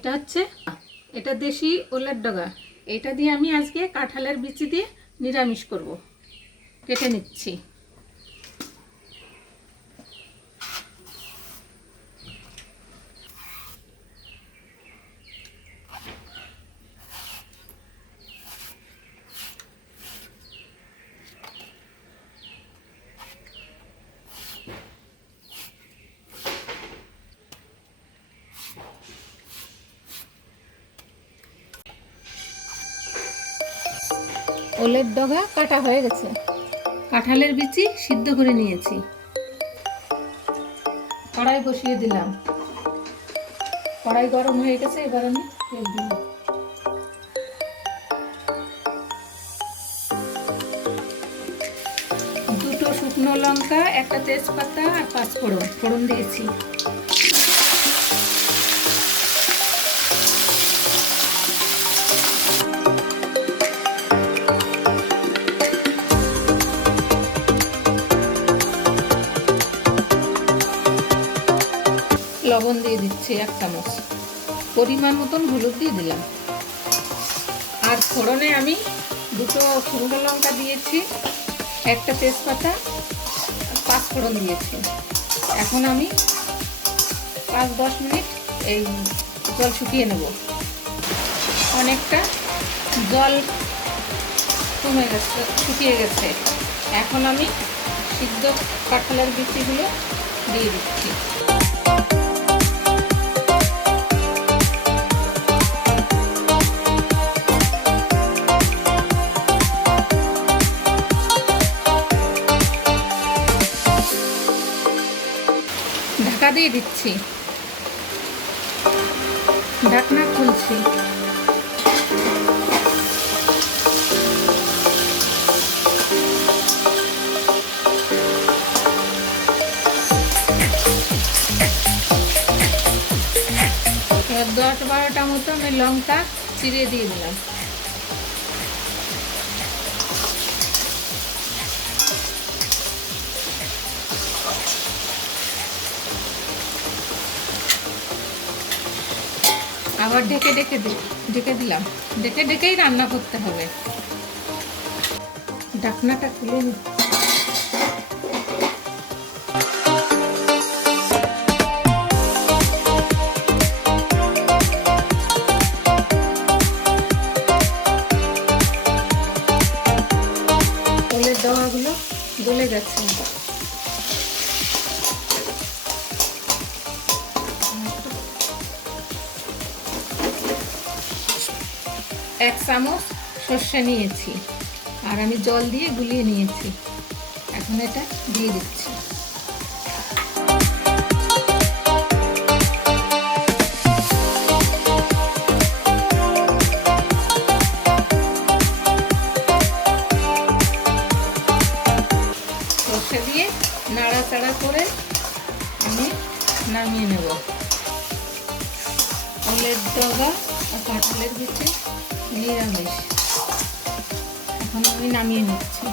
এটা হচ্ছে এটা দেশি ওলের ডগা। এটা দিয়ে আমি আজকে কাঁঠালের বিচি দিয়ে নিরামিষ করব। কেটে নিচ্ছি। ওলের ডগা কাটা হয়ে গেছে। কাঁঠালের বিচি সিদ্ধ করে নিয়েছি। কড়াই বসিয়ে দিলাম। কড়াই গরম হয়ে গেছে, এবার আমি তেল দিলাম। দুটো শুকনো লঙ্কা, একটা তেজপাতা আর 5 ফোড়ন দিয়েছি। লবণ দিয়ে দিচ্ছি 1 চামচ। পরিমাণ মতন হলুদ দিয়ে দিলাম। আর ফোড়নে আমি দুটো শুকনো লঙ্কা দিয়েছি, একটা তেজপাতা আর 5 ফোড়ন দিয়েছি। এখন আমি 5-10 মিনিট এই জল শুকিয়ে নেব। অনেকটা জল কমে গেছে, শুকিয়ে গেছে। এখন আমি সিদ্ধ কাঁঠালের বিচিগুলো দিয়ে দিচ্ছি। ঢাকা দিয়ে দিচ্ছি। ঢাকনা খুলছি। 10-12টা মতো আমি লঙ্কা চিড়ে দিয়ে দিলাম। আবার ঢেকে দিলাম। ঢেকেই রান্না করতে হবে। ঢাকনাটা খুলে নিচ্ছি। ওলের ডগাগুলো গলে গেছে। এক চামচ সর্ষে নিয়েছি আর আমি জল দিয়ে গুলিয়ে নিয়েছি। এখন এটা দিয়ে দিচ্ছি। সর্ষে দিয়ে নাড়াচাড়া করে আমি নামিয়ে নেব। ওলের ডগা আর কাঁঠালের বিচি নিরামিষ। এখন আমি নামিয়ে নিচ্ছি।